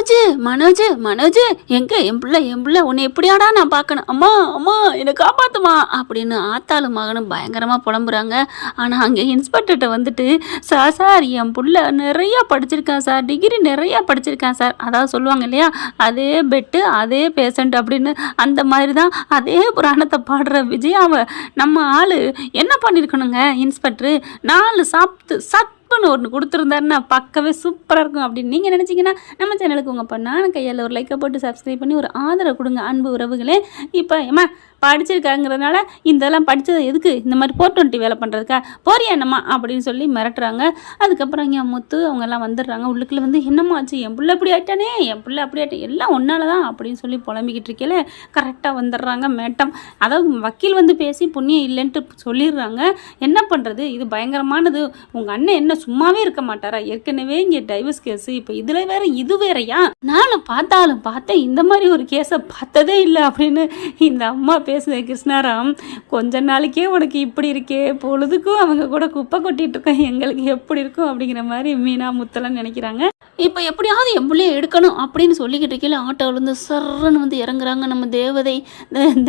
மனோஜ் மனோஜ் மனோஜ் என் பிள்ளை உன்னை எப்படியாடா நான் பார்க்கணும், அம்மா அம்மா என்னை காப்பாத்துமா அப்படின்னு ஆத்தாளும் மகனும் பயங்கரமாக புலம்புறாங்க. ஆனால் அங்கே இன்ஸ்பெக்டர்கிட்ட வந்துட்டு சார் என் பிள்ளை நிறையா படிச்சிருக்கான் சார், டிகிரி நிறையா படிச்சிருக்கான் சார், அதாவது சொல்லுவாங்க இல்லையா, அதே பெட்டு அதே பேஷண்ட் அப்படின்னு, அந்த மாதிரி தான் அதே புராணத்தை பாடுற விஜயாவை நம்ம ஆள் என்ன பண்ணியிருக்கணுங்க இன்ஸ்பெக்டரு, 4 சத்துன்னு ஒன்று கொடுத்துருந்தாருன்னா பார்க்கவே சூப்பராக இருக்கும் அப்படின்னு நீங்கள் நினச்சிங்கன்னா நம்ம சேனலுக்கு உங்கள் பண்ணான கையால் ஒரு லைக்கை போட்டு சப்ஸ்கிரைப் பண்ணி ஒரு ஆதரவு கொடுங்க அன்பு உறவுகளே. இப்போ ஏமா படிச்சிருக்காங்கிறதுனால இதெல்லாம் படித்தது எதுக்கு, இந்த மாதிரி 420 வேலை பண்ணுறதுக்கா, போறியா என்னம்மா அப்படின்னு சொல்லி மிரட்டுறாங்க. அதுக்கப்புறம் இங்கே முத்து அவங்கெல்லாம் வந்துடுறாங்க. உள்ளுக்குள்ள வந்து என்னம்மா ஆச்சு, என் பிள்ளை அப்படி ஆயிட்டானே, என் பிள்ளை அப்படி ஆயிட்டேன், எல்லாம் ஒன்னால தான் அப்படின்னு சொல்லி புலம்பிக்கிட்டு இருக்கல கரெக்டாக வந்துடுறாங்க மேட்டம். அதாவது வக்கீல் வந்து பேசி புண்ணியம் இல்லைன்ட்டு சொல்லிடுறாங்க. என்ன பண்ணுறது, இது பயங்கரமானது, உங்கள் அண்ணன் என்ன சும்மாவே இருக்க மாட்டாரா, ஏற்கனவே இங்கே டைவர்ஸ் கேஸு, இப்போ இதில் வேற இது வேறையா, நானும் பார்த்தேன் இந்த மாதிரி ஒரு கேஸை பார்த்ததே இல்லை அப்படின்னு இந்த அம்மா பேசுகிறேன். கிருஷ்ணாராம், கொஞ்ச நாளைக்கே உனக்கு இப்படி இருக்கே, பொழுதுக்கும் அவங்க கூட குப்பை கொட்டிட்டு இருக்கேன், எங்களுக்கு எப்படி இருக்கும் அப்படிங்கிற மாதிரி மீனா முத்தலாம் நினைக்கிறாங்க. இப்போ எப்படியாவது என் பிள்ளைய எடுக்கணும் அப்படின்னு சொல்லிக்கிட்டு இருக்கல ஆட்டோவிலேருந்து சர்றன்னு வந்து இறங்குறாங்க நம்ம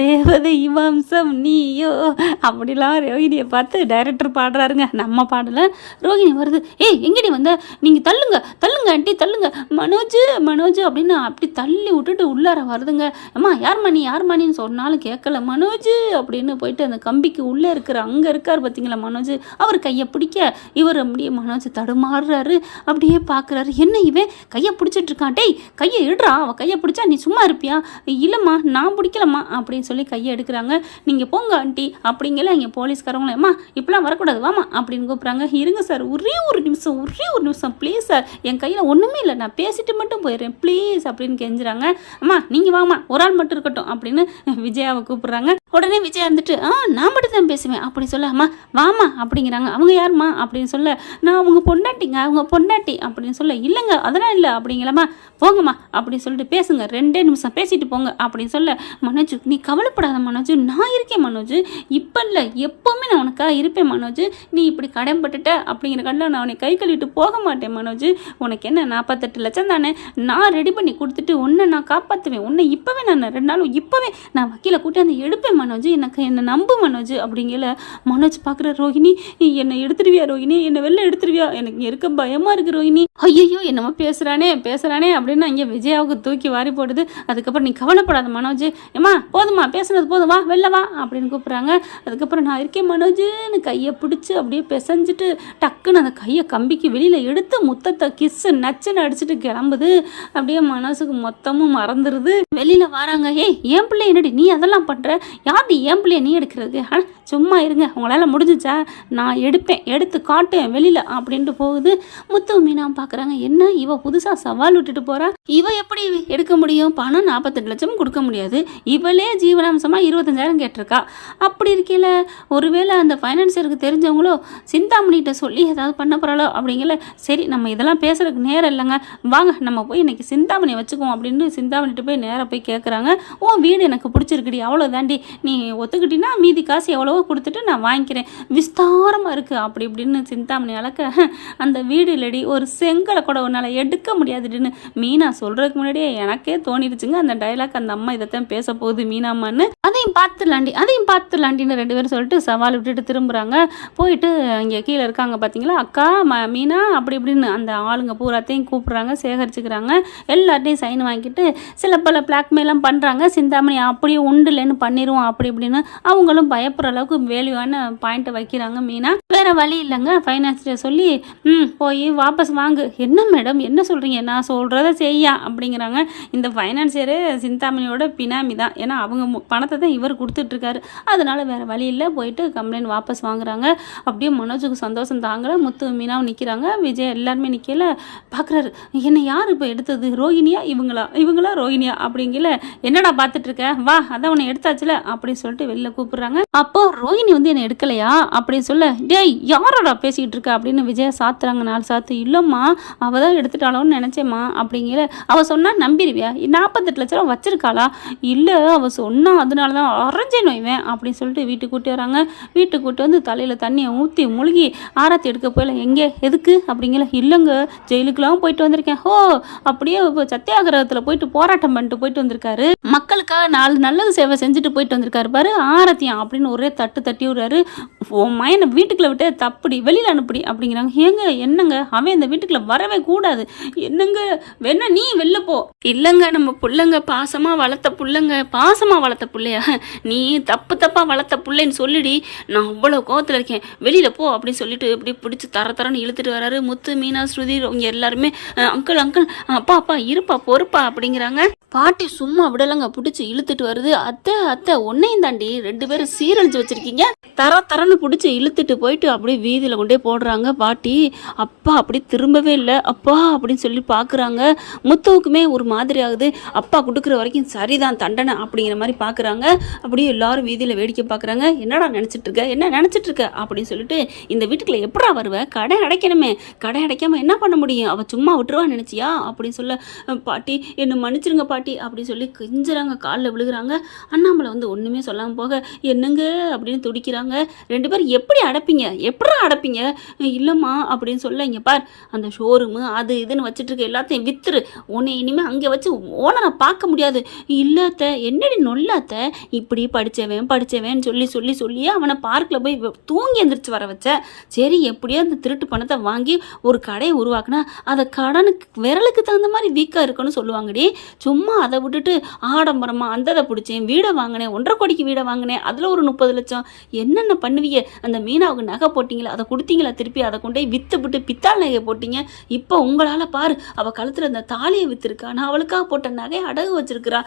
தேவதை வம்சம் நீயோ அப்படிலாம் ரோஹிணியை பார்த்து டைரக்டர் பாடுறாருங்க, நம்ம பாடலை. ரோஹிணி வருது, ஏய் எங்கடி வந்த, நீங்கள் தள்ளுங்க ஆண்டி தள்ளுங்க, மனோஜ் அப்படின்னு அப்படி தள்ளி விட்டுட்டு உள்ளார வருதுங்க. அம்மா யார் மணின்னு சொன்னாலும் கேட்கல. மனோஜ் அப்படின்னு போயிட்டு அந்த கம்பிக்கு உள்ளே அங்கே இருக்கார் பார்த்தீங்களா மனோஜ், அவர் கையை பிடிக்க இவர் அப்படியே மனோஜ் தடுமாறுறாரு. அப்படியே பார்க்குறாரு, என்ன இவன் கையை பிடிச்சிட்டு இருக்கான், டேய் கையை எடுறா, அவன் கையை பிடிச்சா நீ சும்மா இருப்பியா, இல்லைம்மா நான் பிடிக்கலம்மா அப்படின்னு சொல்லி கையை எடுக்கிறாங்க. நீங்கள் போங்க ஆண்டி அப்படிங்கல இங்கே போலீஸ்காரங்களும், அம்மா இப்பெல்லாம் வரக்கூடாது வாமா அப்படின்னு கூப்பிட்றாங்க. இருங்க சார், ஒரே ஒரு நிமிஷம் ப்ளீஸ் சார், என் கையில் ஒன்றுமே இல்லை, நான் பேசிட்டு மட்டும் போயிடுறேன் ப்ளீஸ் அப்படின்னு கெஞ்சுறாங்க. அம்மா நீங்கள் வாமா, ஒரு ஆள் மட்டும் இருக்கட்டும் அப்படின்னு விஜயாவை கூப்பிட்றாங்க. உடனே விஜயா இருந்துட்டு நான் மட்டும் தான் பேசுவேன் அப்படி சொல்ல, அம்மா வாமா அப்படிங்கிறாங்க. அவங்க யாருமா அப்படின்னு சொல்ல, நான் அவங்க பொண்டாட்டி அப்படின்னு சொல்ல, இல்லைங்க அதெல்லாம் இல்லை அப்படிங்களாம்மா, போங்கம்மா அப்படின்னு சொல்லிட்டு பேசுங்க, 2 நிமிஷம் பேசிட்டு போங்க அப்படின்னு சொல்ல, மனோஜ் நீ கவலைப்படாத மனோஜ், நான் இருக்கேன் மனோஜ், இப்போ இல்லை எப்போவுமே நான் உனக்காக இருப்பேன் மனோஜ், நீ இப்படி கடன்பட்டுட்ட அப்படிங்கிற கண்டில் நான் உன்னை கை கழுவிட்டு போக மாட்டேன் மனோஜ், உனக்கு என்ன 48 லட்சம் தானே, நான் ரெடி பண்ணி கொடுத்துட்டு உன்னை நான் காப்பாற்றுவேன், உன்னை இப்போவே நான் 2 நாளும் இப்போவே நான் வக்கீலை கூட்டி எடுப்பேன் மனோஜ், என்னை நம்பு மனோஜ் அப்படிங்கல. மனோஜ் பார்க்குற, ரோஹிணி என்னை எடுத்துருவியா, ரோஹிணி என்னை வெளில எடுத்துருவியா, எனக்கு இருக்க பயமாக இருக்குது ரோஹிணி, ஐயோ என்னமோ பேசுகிறானே அப்படின்னு அங்கே விஜயாவுக்கு தூக்கி வாரி போடுது. அதுக்கப்புறம் நீ கவலைப்படாத மனோஜ், ஏம்மா போதுமா பேசுனது போதும், வா வெளில வா அப்படின்னு கூப்பிட்றாங்க. அதுக்கப்புறம் நான் இருக்கேன் மனோஜ்னு கையை பிடிச்சி அப்படியே பிசைஞ்சிட்டு டக்குன்னு அந்த கையை கம்பிக்கு வெளியில் எடுத்து முத்தத்தை கிஸ்ஸு நச்சுன்னு அடிச்சுட்டு கிளம்புது. அப்படியே மனசுக்கு மொத்தமும் மறந்துடுது. வெளியில் வராங்க, ஏய் என் பிள்ளை என்னடி நீ அதெல்லாம் பண்ணுற, யார்டி என் பிள்ளைய நீ எடுக்கிறதுக்கு, சும்மா இருங்க உங்களால் முடிஞ்சிச்சா, நான் எடுத்து காட்டுவேன் வெளியில் அப்படின்ட்டு போகுது. முத்து மீனா பார்க்குறாங்க, என்ன இவ புதுசாக சவால் விட்டுட்டு போகிறா, இவ எப்படி எடுக்க முடியும், பணம் 48 லட்சம் கொடுக்க முடியாது, இவளே ஜீவனாம்சமாக 25,000 கேட்டிருக்கா. அப்படி இருக்கையில் ஒருவேளை அந்த ஃபைனான்சியருக்கு தெரிஞ்சவங்களோ சிந்தாமணிகிட்ட சொல்லி ஏதாவது பண்ண போகிறாளோ அப்படிங்கல. சரி நம்ம இதெல்லாம் பேசுறதுக்கு நேரம் இல்லைங்க, வாங்க நம்ம போய் இன்னைக்கு சிந்தாமணியை வச்சுக்குவோம் அப்படின்னு சிந்தாமணிகிட்ட போய் நேராக போய் கேட்குறாங்க. உன் வீடு எனக்கு பிடிச்சிருக்குடி, அவ்வளோதாண்டி, நீ ஒத்துக்கிட்டினா மீதி காசு எவ்வளவோ கொடுத்துட்டு நான் வாங்கிக்கிறேன், விஸ்தாரமாக இருக்குது அப்படி இப்படின்னு சிந்தாமணி அளக்க, அந்த வீடு இல்லடி ஒரு செங்கலை கூட உன்னால் எடுக்க முடியாதுன்னு மீனா சொல்கிறதுக்கு முன்னாடியே எனக்கே தோணிடுச்சுங்க அந்த டைலாக், அந்த அம்மா இதைத்தான் பேச போகுது மீனாம்மான்னு. அதையும் பார்த்துலாண்டின்னு 2 பேரும் சொல்லிட்டு சவால் விட்டுட்டு திரும்புகிறாங்க. போயிட்டு இங்கே கீழே இருக்காங்க பார்த்தீங்களா அக்கா மீனா அப்படி இப்படின்னு அந்த ஆளுங்க பூராத்தையும் கூப்பிட்றாங்க, சேகரிச்சுக்கிறாங்க, எல்லார்ட்டையும் சைன் வாங்கிட்டு சில பல பிளாக்மெயிலாம் பண்ணுறாங்க. சிந்தாமணி அப்படியே உண்டுலன்னு பண்ணிடுவோம் அப்படி இப்படின்னு அவங்களும் பயப்படுற அளவுக்கு வேல்யூவான பாயிண்ட்டை வைக்கிறாங்க. மீனா வேற வழி இல்லைங்க, ஃபைனான்ஸில் சொல்லி போய் வாபஸ் வாங்கு. என்ன மேடம் என்ன சொல்கிறீங்க, நான் சொல்கிறத செய்யா அப்படிங்கிறாங்க. இந்த ஃபைனான்சியரு சிந்தாமணியோட பினாமி தான், ஏன்னா அவங்க பணத்தை தான் இவர் கொடுத்துட்ருக்காரு, அதனால வேறு வழி இல்லை, போயிட்டு கம்ப்ளைண்ட் வாபஸ் வாங்குறாங்க. அப்படியே மனோஜுக்கு சந்தோஷம் தாங்கல. முத்து மீனாவும் நிற்கிறாங்க, விஜய் எல்லாருமே நிற்கல. பார்க்குறாரு, என்னை யார் இப்போ எடுத்தது, ரோஹிணியா இவங்களா ரோஹிணியா அப்படிங்கல. என்னடா பார்த்துட்ருக்க, வா அதான் உன்னை எடுத்தாச்சுல அப்படின்னு சொல்லிட்டு வெளில கூப்பிட்றாங்க. அப்போ ரோஹிணி வந்து என்னை எடுக்கலையா அப்படின்னு சொல்ல, டேய் யாரோடா பேசிக்கிட்டு இருக்கா அப்படின்னு விஜயா சாத்துறாங்க 4 சாத்து. இல்லைம்மா அவள் தான் எடுத்துட்டாளோன்னு நினச்சேம்மா அப்படிங்கிற. அவள் சொன்னா நம்பிடுவியா? 48 லட்ச ரூபா வச்சிருக்காளா? இல்லை அவள் சொன்னா அதனால தான் அரைஞ்சே நோய்வேன் அப்படின்னு சொல்லிட்டு வீட்டுக்கு கூட்டி வராங்க. வீட்டுக்கு கூட்டி வந்து தலையில் தண்ணியை ஊற்றி முழுகி ஆராத்தி எடுக்க போயில. எங்கே எதுக்கு அப்படிங்கிற. இல்லைங்க ஜெயிலுக்குலாம் போயிட்டு வந்திருக்கேன். ஓ அப்படியே இப்போ சத்தியாகிரகத்தில் போயிட்டு போராட்டம் பண்ணிட்டு போயிட்டு வந்திருக்காரு. மக்களுக்காக 4 நல்லது சேவை செஞ்சுட்டு போயிட்டு வந்திருக்காரு பாரு ஆரத்தியம் அப்படின்னு ஒரே தட்டு தட்டி விடுறாரு. உன் மயனை வீட்டுக்குள்ள விட்டு தப்புடி வெளியில் அனுப்புடி அப்படிங்கிறாங்க. ஏங்க என்னங்க அவன் இந்த வீட்டுக்குள்ள வரவே கூடாது. என்னங்க வேணா நீ வெளில போ. இல்லைங்க நம்ம புள்ளைங்க பாசமாக வளர்த்த புள்ளைங்க, பாசமாக வளர்த்த பிள்ளையா நீ தப்பாக வளர்த்த பிள்ளைன்னு சொல்லிடி. நான் அவ்வளோ கோவத்தில் இருக்கேன் வெளியில் போ அப்படின்னு சொல்லிட்டு இப்படி பிடிச்சி தரன்னு இழுத்துட்டு வராரு. முத்து மீனா ஸ்ருதி அவங்க எல்லாருமே அங்கிள் அங்கிள் அப்பா அப்பா இருப்பா பொறுப்பா அப்படிங்கிறாங்க. பாட்டி சும்மா விடலங்க பிடிச்சி இழுத்துட்டு வருது. அத்தை அத்தை ஒன்னையும் தாண்டி 2 பேரும் சீரழிஞ்சு வச்சிருக்கீங்க. தரன்னு பிடிச்சி இழுத்துட்டு போயிட்டு அப்படியே வீதியில் கொண்டே போடுறாங்க. பாட்டி அப்பா அப்படி திரும்பவே இல்லை அப்பா அப்படின்னு சொல்லி பார்க்குறாங்க. முத்துவுக்குமே ஒரு மாதிரி ஆகுது. அப்பா கொடுக்குற வரைக்கும் சரிதான் தண்டனை அப்படிங்கிற மாதிரி பார்க்குறாங்க. அப்படியே எல்லாரும் வீதியில் வேடிக்கை பார்க்குறாங்க. என்னடா நினச்சிட்டு இருக்க என்ன நினச்சிட்டு இருக்க அப்படின்னு சொல்லிட்டு, இந்த வீட்டுக்குள்ள எப்படா வருவேன்? கடை அடைக்கணுமே, கடை அடைக்காமல் என்ன பண்ண முடியும்? அவள் சும்மா விட்டுருவா நினச்சியா அப்படின்னு சொல்ல, பாட்டி என்னை மன்னிச்சிருங்க பாட்டி அப்படின்னு சொல்லி கெஞ்சுறாங்க. காலில் விழுகிறாங்க. அண்ணாமலை வந்து ஒன்றுமே சொல்லாமல் போக என்னங்க அப்படின்னு துடிக்கிறாங்க. 2 பேரும் எப்படி அடைப்பீங்க எப்படா அடைப்பீங்க? இல்லைம்மா அப்படின்னு சொல்ல, இங்கே பார் அந்த ஷோரூமு அது இதுன்னு வச்சுட்டு இருக்க எல்லாத்தையும் வித்துரு. உன்னை இனிமேல் அங்கே வச்சு ஓனரை பார்க்க முடியாது. இல்லாத்த என்னடி நொல்லாத்த இப்படி படித்தவேன்னு சொல்லி அவனை பார்க்கில் போய் தூங்கி எந்திரிச்சு வர வச்ச. சரி எப்படியோ அந்த திருட்டு பணத்தை வாங்கி ஒரு கடையை உருவாக்குனா அதை கடனுக்கு விரலுக்கு தகுந்த மாதிரி வீக்காக இருக்குன்னு சொல்லுவாங்கடி. சும்மா அதை விட்டுட்டு ஆடம்பரமாக அந்ததை பிடிச்சேன் வீடை வாங்கினேன் 1.5 கோடிக்கு வீடை வாங்கினேன் அதில் ஒரு 30 லட்சம் என்னென்ன பண்ணுவீங்க? அந்த மீனாவுக்கு நகை போட்டிங்களா அதை கொடுத்தீங்களா? திருப்பி அதை கொண்டு போய் விற்று விட்டு பித்தாள் நகையை போட்டிங்க. இப்போ உங்களால் பாரு அவள் கழுத்தில் இந்த தாலியை விற்றுருக்கா. நான் அவளுக்காக போட்ட நகையை அடகு வச்சிருக்கிறா.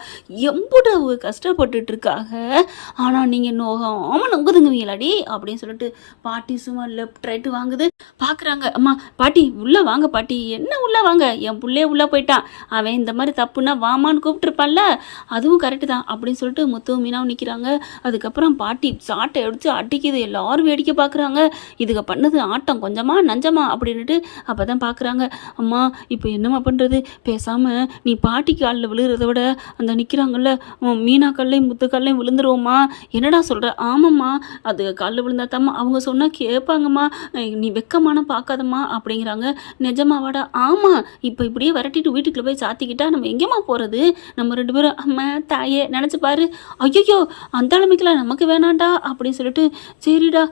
எம்புட கஷ்டப்பட்டுட்டு இருக்காக. ஆனால் நீங்கள் நோகாமல் நொங்குதுங்குவீங்களாடி அப்படின்னு சொல்லிட்டு பாட்டி சும்மா லெஃப்ட் ரைட்டு வாங்குது. பார்க்குறாங்க. அம்மா பாட்டி உள்ளே வாங்க பாட்டி. என்ன உள்ளே வாங்க? என் பிள்ளையே உள்ளே போயிட்டான். அவன் இந்த மாதிரி தப்புன்னா வாமான்னு கூப்பிட்டுருப்பான்ல. அதுவும் கரெக்டு தான் அப்படின்னு சொல்லிட்டு முத்துவும் மீனாவும் நிற்கிறாங்க. அதுக்கப்புறம் பாட்டி சாட்டை எடுத்து அடிக்குது. எல்லாரும் வேடிக்கை பார்க்குறாங்க. இதுக்கு பண்ணது ஆட்டம் கொஞ்சமா நஞ்சமா அப்படின்ட்டு. அப்போ தான் பார்க்குறாங்க. அம்மா இப்போ என்னம்மா பண்ணுறது? பேசாமல் நீ பாட்டி காலில் விழுகிறத விட அந்த நிற்கிறாங்கல்ல மீனா கல்லையும் முத்து கல்லையும் விழுந்துருவோம்மா. என்னடா சொல்கிற? ஆமாம்மா அது காலில் விழுந்தா தாம்மா அவங்க சொன்னால் கேட்பாங்கம்மா. நீ வெக்கமான பார்க்காதம்மா அப்படிங்கிறாங்க. நிஜமாவாடா? ஆமாம் இப்போ இப்படியே விரட்டிட்டு வீட்டுக்குள்ளே போய் சாத்திக்கிட்டா நம்ம எங்கேம்மா போகிறது? நம்ம 2 பேரும் அம்மா தாயே நினச்சி பாரு. ஐயோ அந்த அளமைக்கெல்லாம் நமக்கு வேணாண்டா அப்படின்னு சொல்லிட்டு, சரிடா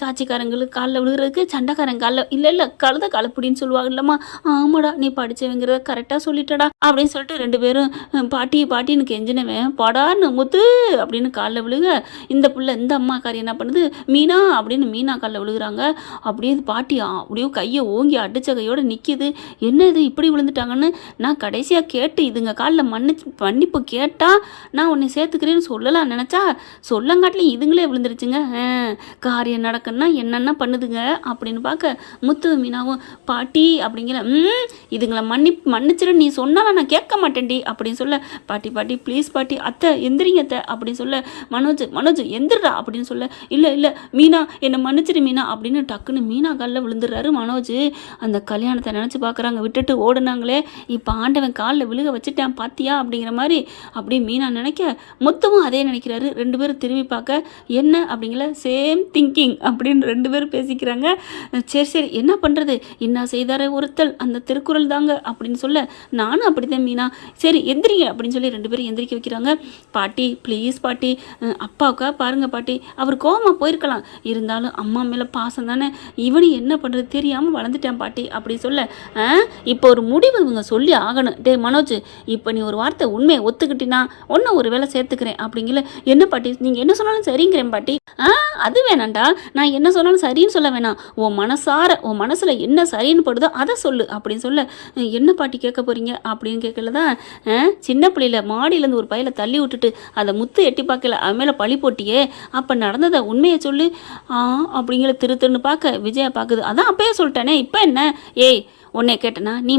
சாட்சிக்காரங்களுக்கு காலில் விழுகிறதுக்கு சண்டைக்காரங்க காலில் இல்லை கழுத கலப்புடின்னு சொல்லுவாங்க இல்லைம்மா. ஆமாடா நீ படித்தவங்கிறத கரெக்டாக சொல்லிட்டடா அப்படின்னு சொல்லிட்டு 2 பேரும் பாட்டின்னு கெஞ்சினவன் படான்னு முத்து அப்படின்னு காலில் விழுக, இந்த பிள்ளை இந்த அம்மாக்காரி என்ன பண்ணுது? மீனா அப்படின்னு மீனா காலில் விழுகிறாங்க. அப்படியே பாட்டி அப்படியே கையை ஓங்கி அடித்த கையோடு நிற்கிது. என்ன இது இப்படி விழுந்துட்டாங்கன்னு நான் கடைசியாக கேட்டு இதுங்க காலில் மன்னிப்பு கேட்டால் நான் உன்னை சேர்த்துக்கிறேன்னு சொல்லலாம் நினச்சா சொல்லங்காட்டிலையும் இதுங்களே விழுந்துருச்சுங்க. காரியம் நடக்குன்னா என்னென்ன பண்ணுதுங்க அப்படின்னு பார்க்க முத்து மீனாவும் பாட்டி அப்படிங்கிற இதுங்களை மன்னிச்சிரு நீ சொன்னாலும் நான் கேட்க மாட்டேன்டி அப்படின்னு சொல்ல, பாட்டி ப்ளீஸ் பாட்டி அத்தை எந்திரிங்க அத்தை அப்படின்னு சொல்ல, மனோஜ் எந்திரா அப்படின்னு சொல்ல, இல்லை மீனா என்னை மன்னிச்சிரு மீனா அப்படின்னு டக்குன்னு மீனா காலில் விழுந்துடுறாரு மனோஜ். அந்த கல்யாணத்தை நினச்சி பார்க்குறாங்க. விட்டுட்டு ஓடுனாங்களே இப்போ ஆண்டவன் காலில் விழுக வச்சுட்டான் பாத்தியா அப்படிங்கிற மாதிரி அப்படியே மீனா நினைக்க, முத்துவும் அதே நினைக்கிறாரு. 2 பேரும் திரும்பி பார்க்க என்ன அப்படிங்கிற சேம் திங்கிங் அப்படின்னு 2 பேரும் பேசிக்கிறாங்க. சரி என்ன பண்ணுறது? என்ன செய்தாரே ஒருத்தல் அந்த திருக்குறள் தாங்க அப்படின்னு சொல்ல, நானும் அப்படித்தான் மீனா. சரி எந்திரிங்க அப்படின்னு சொல்லி 2 பேரும் எந்திரிக்க வைக்கிறாங்க. பாட்டி ப்ளீஸ் பாட்டி அப்பாவுக்கா பாருங்க பாட்டி அவர் கோவமாக போயிருக்கலாம், இருந்தாலும் அம்மா மேலே பாசம் தானே, இவனு என்ன பண்ணுறது தெரியாமல் வளர்ந்துட்டான் பாட்டி அப்படி சொல்ல, இப்போ ஒரு முடிவு இவங்க சொல்லி ஆகணும். டே மனோஜ் இப்போ நீ ஒரு வார்த்தை உண்மையை ஒத்துக்கிட்டினா ஒன்றும் ஒரு வேளை சேர்த்துக்கிறேன் அப்படிங்கல. என்ன பாட்டி நீங்கள் என்ன சொன்னாலும் சரிங்கிறேன் பாட்டி. அது வேணாண்டா நான் என்ன சொன்னாலும் சரின்னு சொல்ல வேணாம், உன் மனசில் என்ன சரின்னு படுதோ அதை சொல்லு அப்படின்னு சொல்ல, என்ன பாட்டி கேட்க போகிறீங்க அப்படின்னு கேட்கல தான் சின்ன பிள்ளையில மாடியிலேருந்து ஒரு பையில தள்ளி விட்டுட்டு அதை முத்து எட்டி பார்க்கல அவன் மேலே பழி போட்டியே அப்போ நடந்ததை உண்மையை சொல்லு அப்படிங்கிற திருன்னு பார்க்க விஜயா பார்க்குது. அதான் அப்பயே சொல்லிட்டானே இப்போ என்ன? ஏய் உன்னை கேட்டனா நீ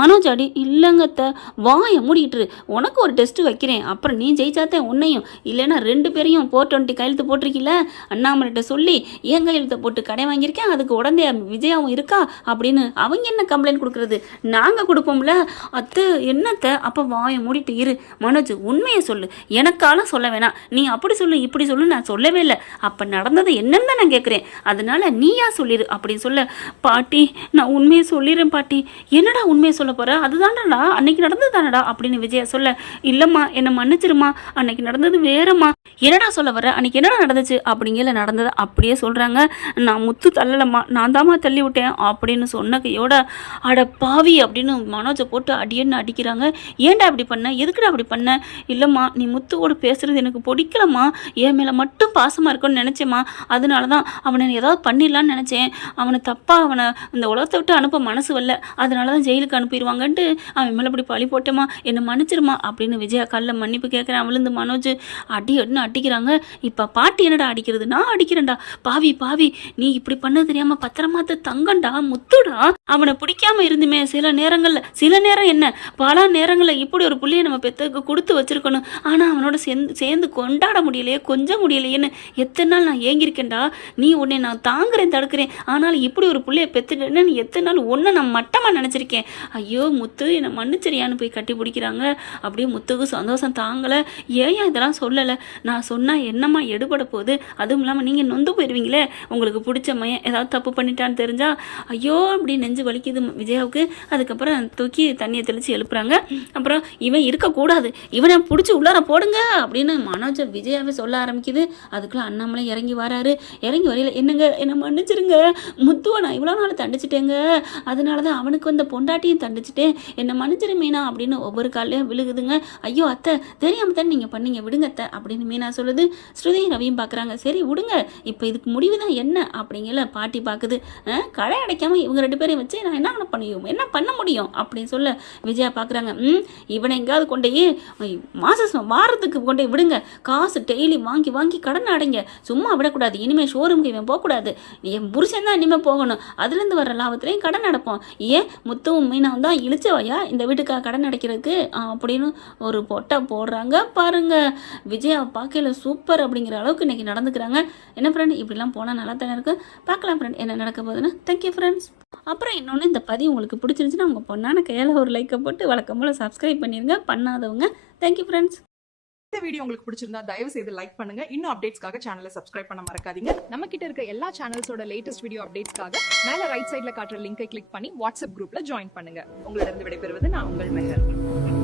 மனோஜாடி இல்லைங்க அத்தை. வாயை மூடிக்கிட்டு உனக்கு ஒரு டெஸ்ட் வைக்கிறேன், அப்புறம் நீ ஜெயிச்சாத்தேன் உன்னையும், இல்லைன்னா 2 பேரையும் 420 கையெழுத்து போட்டிருக்கீல, அண்ணாமலைகிட்ட சொல்லி ஏன் கையெழுத்தை போட்டு கடை வாங்கியிருக்கேன், அதுக்கு உடனே விஜயாவும் இருக்கா அப்படின்னு அவங்க என்ன கம்ப்ளைண்ட் கொடுக்குறது, நாங்கள் கொடுப்போம்ல. அத்தை என்னத்தை, அப்போ வாயை மூடிட்டு இரு. மனோஜ் உண்மையை சொல்லு, எனக்கால சொல்ல வேணாம், நீ அப்படி சொல்லு இப்படி சொல்லு, நான் சொல்லவே இல்லை, அப்போ நடந்தது என்னன்னு தான் நான் கேட்குறேன், அதனால நீயா சொல்லிடு அப்படின்னு சொல்ல, பாட்டி நான் உண்மையை சொல்லிடுறேன் பாட்டி. என்னடா உண்மையை சொல்ல போற, அதுதான்டா அன்னைக்கு நடந்தது தானடா அப்படின்னு விஜயா சொல்ல, இல்லைம்மா என்னை மன்னிச்சிருமா, அன்னைக்கு நடந்தது வேறம்மா. என்னடா சொல்ல வர, அன்னைக்கு என்னடா நடந்துச்சு அப்படிங்கிற நடந்ததை அப்படியே சொல்கிறாங்க. நான் முத்து தள்ளலம்மா, நான் தாம்மா தள்ளி விட்டேன் அப்படின்னு சொன்ன கையோட அட பாவி அப்படின்னு மனோஜை போட்டு அடியன்னு அடிக்கிறாங்க. ஏன்டா அப்படி பண்ண, எதுக்குடா அப்படி பண்ண, இல்லைம்மா நீ முத்துவோடு பேசுகிறது எனக்கு பிடிக்கலம்மா, என் மேலே மட்டும் பாசமாக இருக்குன்னு நினச்சேம்மா, அதனால தான் அவனை ஏதாவது பண்ணிடலான்னு நினச்சேன், அவனை தப்பாக அவனை இந்த உலகத்தை விட்டு அனுப்ப மனசு வரல, அதனால தான் ஜெயிலுக்கு அனுப்பிடுவாங்கன்ட்டு அவன் மேலே அப்படி பழி போட்டேம்மா, என்னை மன்னிச்சிருமா அப்படின்னு விஜயா கல்ல மன்னிப்பு கேட்குறேன். விழுந்து மனோஜ் அடின்னு அடிக்கிறாங்க. இப்போ பாட்டி என்னடா அடிக்கிறது, நான் அடிக்கிறேன்டா, பாவி பாவி நீ இப்படி பண்ண தெரியாம பத்திரமாத்த தங்கண்டா முத்துடா, அவனை பிடிக்காம இருந்துமே சில நேரம் என்ன பல நேரங்களில் இப்படி ஒரு புள்ளையை நம்ம பெற்றுக்கு கொடுத்து வச்சிருக்கணும், ஆனால் அவனோட சேர்ந்து கொண்டாட முடியலையே கொஞ்சம் முடியலையேன்னு எத்தனை நாள் நான் ஏங்கியிருக்கேன்டா, நீ உன்னை நான் தாங்குறேன் தடுக்கிறேன், ஆனாலும் இப்படி ஒரு புள்ளையை பெற்றுட்டேன்னு எத்தனை நாள் ஒன்றை நான் மட்டமாக நினச்சிருக்கேன், ஐயோ முத்து என்னை மன்னிச்சிரியான்னு போய் கட்டி பிடிக்கிறாங்க. அப்படியே முத்துக்கு சந்தோஷம் தாங்கலை. ஏன் இதெல்லாம் சொல்லலை, நான் சொன்னால் என்னம்மா எடுபட போகுது, அதுவும் இல்லாமல் நீங்கள் நொந்து போயிடுவீங்களே, உங்களுக்கு பிடிச்ச மையன் ஏதாவது தப்பு பண்ணிட்டான்னு தெரிஞ்சா ஐயோ அப்படி நெஞ்சு வலிக்குது விஜயாவுக்கு. அதுக்கப்புறம் தூக்கி தண்ணியை தெளித்து எழுப்புறாங்க. அப்புறம் இவன் இருக்கக்கூடாது, இவனை பிடிச்சி உள்ளார போடுங்க அப்படின்னு மனோஜ் விஜயாவே சொல்ல ஆரம்பிக்குது. அதுக்குள்ள அண்ணாமலை இறங்கி வராரு. இறங்கி வரையில என்னங்க என்னை மன்னிச்சிருங்க, முத்துவை நான் இவ்வளோ நாள் தண்டிச்சிட்டேங்க, அதனால தான் அவனுக்கு வந்த பொண்டாட்டியும் தண்டிச்சிட்டேன், என்னை மன்னிச்சிரு மீனா அப்படின்னு ஒவ்வொரு காலையும் விழுகுதுங்க. ஐயோ அத்தை தெரியாம தானே நீங்கள் பண்ணீங்க விடுங்க அத்தை அப்படின்னு மீனா சொல்லுது. ஸ்ருதி ரவியும் பார்க்குறாங்க. சரி விடுங்க, இப்போ இதுக்கு முடிவு தான் என்ன அப்படிங்கிற பாட்டி பார்க்குது. கடை அடைக்காம இவங்க 2 பேரையும் வச்சு நான் என்ன பண்ண முடியும் அப்படின்னு சொல்ல விஜயா பார்க்குறாங்க. இவனை எங்கேயாவது கொண்டே மாதம் வாரத்துக்கு கொண்டே விடுங்க, காசு டெய்லி வாங்கி வாங்கி கடன் அடைங்க, சும்மா விடக்கூடாது, இனிமேல் ஷோரூமுக்கு இவன் போகக்கூடாது, என் புருஷன் தான் இனிமேல் போகணும், அதுலேருந்து வர லாபத்துலேயும் கடன் அடைப்போம், ஏன் முத்துவும் மீனாவும் தான் இழிச்சவையா இந்த வீட்டுக்காக கடன் அடைக்கிறதுக்கு அப்படின்னு ஒரு பொட்டை போடுறாங்க பாருங்க. விஜயா பார்க்கல சூப்பர் அப்படிங்கிற அளவுக்கு இன்றைக்கி நடந்துக்கிறாங்க. என்ன ஃப்ரெண்ட் இப்படிலாம் போனால் நல்லா தானே இருக்கும். பார்க்கலாம் ஃப்ரெண்ட் என்ன நடக்க போகுதுன்னு. Thank you friends. அப்புறம் இன்னொன்று, இந்த பதிவு உங்களுக்கு பிடிச்சிருந்துச்சுன்னா உங்கள் பொண்ணான கையால் ஒரு லைக்கை போட்டு வழக்கம் போல் சப்ஸ்கிரைப் பண்ணிடுங்க பண்ணாதவங்க. Thank you friends. இந்த வீடியோ உங்களுக்கு பிடிச்சிருந்தா தயவு செய்து லைக் பண்ணுங்க. இன்னும் அப்டேட்ஸ்க்காக சேனலை சப்ஸ்கிரைப் பண்ண மறக்காதீங்க. நம்ம கிட்ட இருக்க எல்லா சேனல்ஸோட லேட்டஸ்ட் வீடியோ அப்டேட்ஸ்க்காக மேல ரைட் சைட்ல காட்டுற லிங்கை கிளிக் பண்ணி வாட்ஸ்அப் குரூப்ல ஜாயின் பண்ணுங்க. உங்களிடம் விடைபெறுவது நான் உங்கள் மெஹர்.